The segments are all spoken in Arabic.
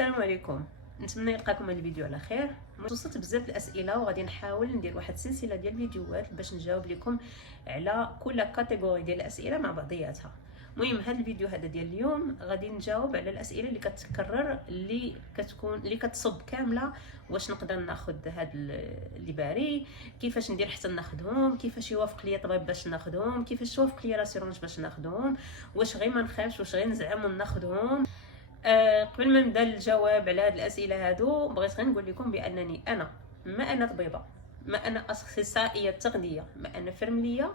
السلام عليكم. نتمنى يلقاكم هذا الفيديو على خير. وصلت بزاف الاسئله وغادي نحاول ندير واحد السلسله ديال الفيديوهات باش نجاوب لكم على كل كاتيجوري ديال الاسئله مع بعضياتها. المهم هذا الفيديو هذا ديال اليوم غادي نجاوب على الاسئله اللي كتكرر اللي كتصب كامله. واش نقدر ناخذ هذا اللي باري، كيفاش ندير حتى ناخذهم، كيفاش يوافق ليا طبيب باش ناخذهم، كيفاش يوافق ليا لاسيرونج باش ناخذهم، واش غير ما نخافش، واش غير نزعم وناخذهم. قبل ما نبدا الجواب على هذه الاسئله هادو بغيت غير نقول لكم بانني ما انا طبيبه، ما انا اخصائيه تغذيه، ما انا فرمليه،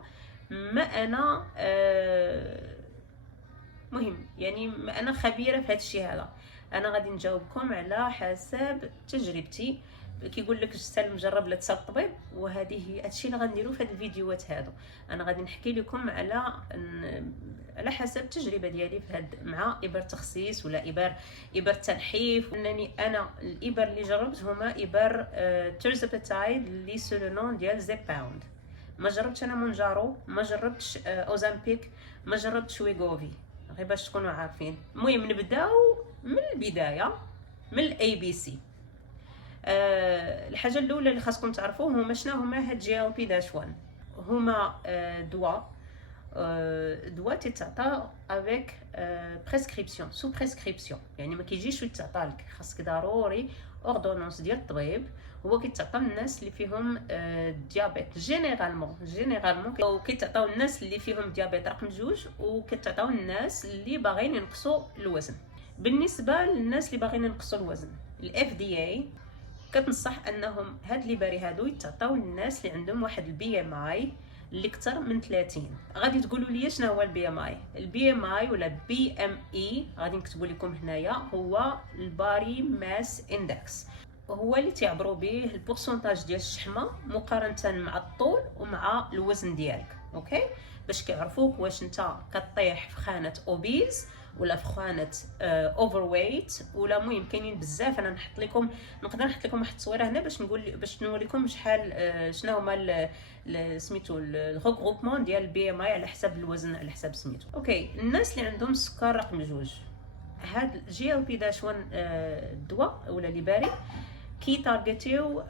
ما انا مهم يعني ما انا خبيره في هذا الشيء هذا. انا غادي نجاوبكم على حسب تجربتي. كيقول لك السال مجرب لا تسال الطبيب، وهذه هي هادشي اللي غنديرو في هاد الفيديوهات هادو. انا غادي نحكي لكم على حسب التجربه ديالي في هاد مع ابر تخسيس ولا ابر تنحيف. انني انا الابر اللي جربت هما ابر تيرزابيتايد اللي سو لو نون ديال زيباوند. ما جربتش انا مونجارو، ما جربتش اوزامبيك، ما جربتش ويغوفي، غير باش تكونوا عارفين. المهم نبداو من البدايه، من الاي بي سي. الحاجه الاولى اللي خاصكم تعرفوا هما شنو هما هاد جي ال بي داش 1. هما دواء تتعطى افيك بريسكريبسيون، سو بريسكريبسيون، يعني ما كيجيش ويتعطى لك، خاصك ضروري اوردونونس ديال الطبيب. هو كيتعطى الناس اللي فيهم ديابيت جينيرالمون وكيتعطاو الناس اللي فيهم ديابيت رقم 2، وكيتعطاو الناس اللي باغيين ينقصوا الوزن. بالنسبه للناس اللي باغيين ينقصوا الوزن، الاف دي اي كتنصح انهم هاد لي باري هادو يتعطاو للناس اللي عندهم واحد البي ام اي اللي اكثر من 30. غادي تقولوا لي شنو هو البي ام اي؟ البي ام اي ولا بي ام اي غادي نكتبوا لكم هنايا، هو الباري ماس اندكس، هو اللي تعبروا به البورسونتاج ديال الشحمه مقارنه مع الطول ومع الوزن ديالك. اوكي، باش كيعرفوك واش انت كطيح في خانه اوبيز ولا في خانه اوفر ويت ولا. المهم كاينين بزاف. انا نقدر نحط لكم واحد التصويره هنا باش نوريكم شحال شنو هما سميتو الريغروبمون ديال البي ام اي على حسب الوزن، على حسب سميتو. اوكي، الناس اللي عندهم السكر رقم 2، هاد جي ال بي داش 1 الدواء ولا لي باري كي تارغيتيو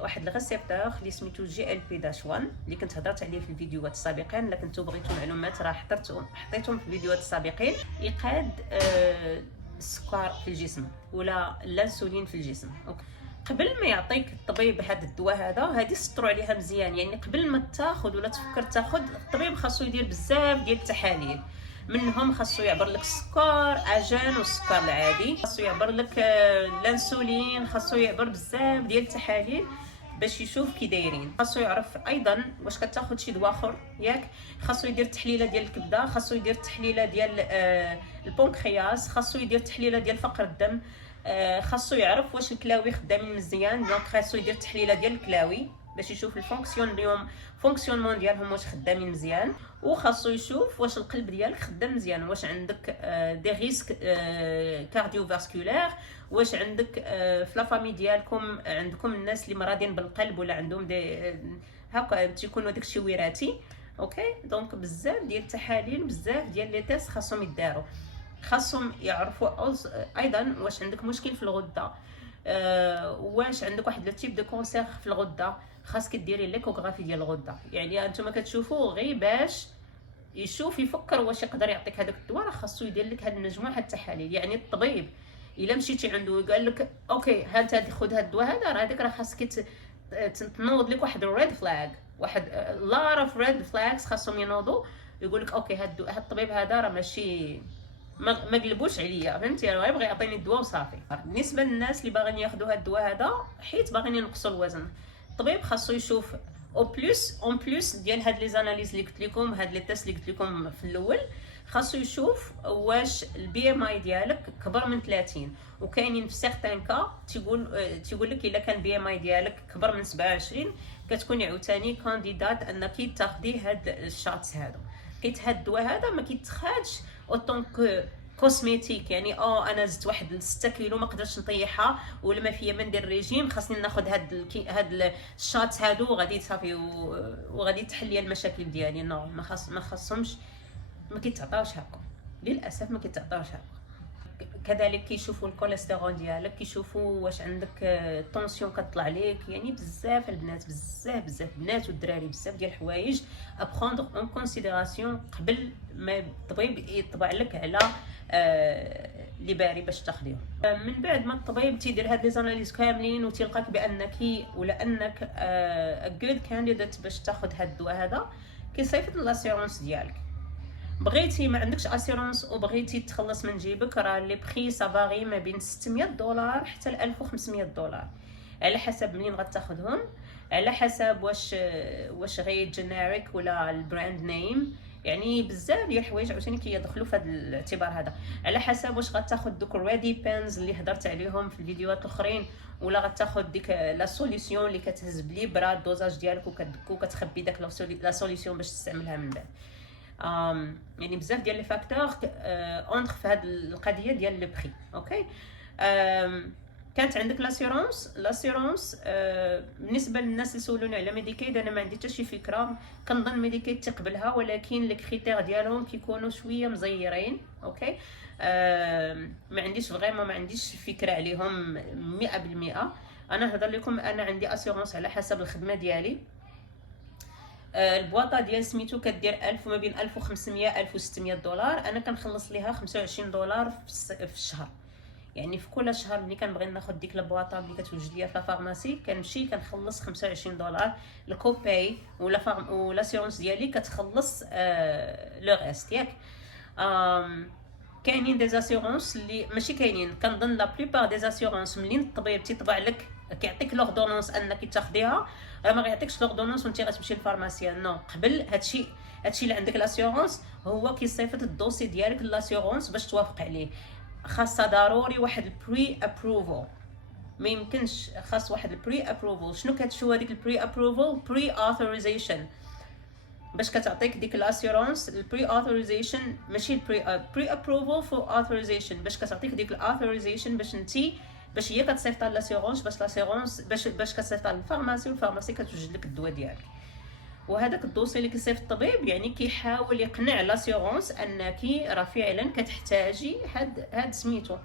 واحد الريسبتور اللي سميتو جي ال بي داش 1 اللي كنت هضرت عليه في الفيديوهات السابقين. الا كنتو بغيتو معلومات راه حطيتهم في الفيديوهات السابقين. يقاد السكر في الجسم ولا الانسولين في الجسم. أوكي. قبل ما يعطيك الطبيب هذا الدواء هذه سطروا عليها مزيان، يعني قبل ما تاخذ ولا تفكر تاخذ، الطبيب خاصو يدير بزاف ديال التحاليل. منهم خاصو يعبر لك السكر اجان والسكر العادي، خاصو يعبر لك الانسولين، خاصو يعبر بزاف ديال التحاليل باش يشوف كي دايرين. خاصو يعرف ايضا واش كتاخذ شي دواء اخر ياك، خاصو يدير تحليله ديال الكبده، خاصو يدير تحليله ديال البنكرياس، خاصو يدير تحليله ديال فقر الدم، خاصو يعرف واش الكلاوي خدامين مزيان، دونك خاصو يدير تحليله ديال الكلاوي باش يشوف فونكسيونمون ديالهم واش خدامين مزيان، وخاصو يشوف واش القلب ديالك خدام مزيان، واش عندك دي ريسك كارديوفاسكولير، واش عندك في لافامي ديالكم عندكم الناس اللي مرضين بالقلب ولا عندهم دي هكا تيكونوا داكشي وراثي. اوكي، دونك بزاف ديال التحاليل، بزاف ديال لي تيست خاصهم يداروا. خاصهم يعرفوا ايضا واش عندك مشكل في الغده، واش عندك واحد لو تيب دو كونسير في الغده، خاصك ديري ليكوغرافي ديال الغده. يعني انتما كتشوفوا غير باش يشوف يفكر واش يقدر يعطيك هذاك الدواء، راه خاصو يدير لك هاد المجموعه التحاليل. يعني الطبيب الا مشيتي عنده وقال لك اوكي ها انت خذ هاد الدواء هذا، راه هذاك راه خاصك تنوض لك واحد الريد فلاغ، واحد لار اوف ريد فلاغز خاصهم ينوضوا. يقول لك اوكي هاد الطبيب هذا راه ماشي ما قلبوش عليا، فهمتي، راه يبغي يعطيني الدواء وصافي. بالنسبه للناس اللي باغيين ياخذوا هاد الدواء هذا حيت باغيين ينقصوا الوزن، الطبيب خاصو يشوف او بلوس ديال هاد لي زاناليز اللي قلت لكم، هاد لي تيست اللي قلت لكم في الاول، خاصو يشوف واش البي ام اي ديالك كبر من 30. وكاينين في سيغتان كا تيقول لك الا كان بي ام اي ديالك كبر من 27 كتكوني عاوتاني كانديدات انك تاخدي هاد الشاتس هادو. حيت هاد الدواء هذا ما كيتخادش اوتون كوسميتيك، يعني انا زدت واحد 6 كيلو ما قدرتش نطيحها ولا ما فيا ما ندير ريجيم، خاصني ناخذ هاد الشات هادو وغادي صافي وغادي تحل لي المشاكل ديالي. نو، ما خاصهمش، ما كيتعطاوش هكا، للاسف ما كيتعطاوش هكا. كذلك كيشوفوا الكوليسترول ديالك، كيشوفوا واش عندك طونسيون كطلع ليك. يعني بزاف البنات، بزاف البنات والدراري، بزاف ديال الحوايج ابروندر اون كونسيديراسيون قبل ما الطبيب يطبع لك على لي باري باش تاخديهم. من بعد ما الطبيب تيدير هاد لي زاناليز كاملين وتلقاك بانك ولا انك جود كانديديت باش تاخد هاد الدواء هذا، كيصيفط لاسيرونس ديالك. بغيتي ما عندكش اسيرونس وبغيتي تخلص من جيبك، راه لي بري سافاري ما بين $600 حتى ل $1500 على حسب منين غتاخذهم، على حسب واش غير جينيريك ولا البراند نيم. يعني بزاف ديال الحوايج عاوتاني كيدخلوا في هذا الاعتبار هذا، على حسب واش غتاخذ دوك ريدي بينز اللي هضرت عليهم في الفيديوهات الاخرين، ولا غتاخذ ديك لا سوليسيون اللي كتهز بليبرا الدوزاج ديالك وكتدكو كتخبي داك لا سوليسيون باش تستعملها من بعد. يعني بزاف ديال لي فاكتور اونتر في هذه القضيه ديال لو بري. اوكي. كانت عندك لاسيرونس بالنسبه للناس اللي سولوني على ميديكيد، انا ما عندي حتى شي فكره. كنظن ميديكيد تقبلها، ولكن لي كريتير ديالهم كيكونوا شويه مزيرين. اوكي. ما عنديش فريمون ما عنديش فكره عليهم 100%. انا نهضر لكم، انا عندي اسيرونس على حسب الخدمه ديالي. البواطه ديال سميتو كدير 1000 وما بين 1500 $1600. انا كنخلص ليها $25 في الشهر. يعني في كل شهر ملي كنبغي ناخذ ديك البواطه اللي كتوجد ليا في الفارماسي، كنمشي كنخلص $25 الكوباي، ولا سيرونس ديالي كتخلص لو ريست ياك. كاينين دي زاسيرونس اللي ماشي كاينين، كنظن لا بليبار دي زاسيرونس منين الطبيب تيطبع لك كيعطيك لوردونونس انك تاخديها، راه ما غيعطيكش لوردونونس وانت غتمشي للفارماسيان. نو، قبل هادشي اللي عندك لاسيورونس هو كيصيفط الدوسي ديالك للاسيورونس باش توافق عليه. خاصه ضروري واحد البري ابروفال، ما يمكنش، خاص واحد البري ابروفال. شنو كتشو هذيك البري ابروفال؟ بري اوثرايزيشن باش كتعطيك ديك الاسيورونس. البري اوثرايزيشن ماشي البري ابروفال فور اوثرايزيشن، باش كتعطيك ديك الاوثرايزيشن باش هي كتصيفط لاسيورونس، باش لاسيورونس باش كتصيفط للفارماسي، والفارماسي كتوجد لك الدواء ديالك. وهذاك الدوسي اللي كيصيفط الطبيب يعني كيحاول يقنع لاسيورونس انك راه فعلا كتحتاجي هاد سميتو،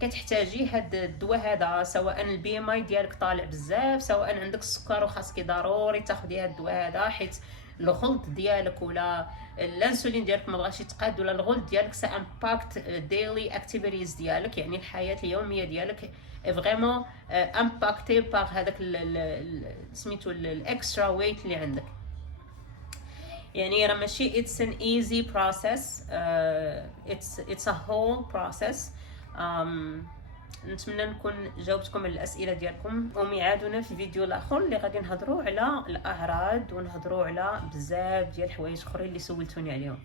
كتحتاجي هاد الدواء هذا، سواء البي ام اي ديالك طالع بزاف، سواء عندك السكر وخاصك ضروري تاخدي هاد الدواء هذا، حيت الغلط ديالك ولا الانسولين ديالك ما بغاش يتقاد، ولا الغلط ديالك سا امباكت ديلي اكتيفيتيز ديالك، يعني الحياه اليوميه ديالك فريمون امباكتي باغ هذاك سميتو الاكسترا ويت اللي عندك. يعني راه ماشي it's an easy process, it's a whole process. نتمنى نكون جاوبتكم على الاسئله ديالكم، وميعادنا في الفيديو الاخر اللي غادي نهضروا على الاعراض ونهضروا على بزاف ديال الحوايج اخرين اللي سولتوني عليهم.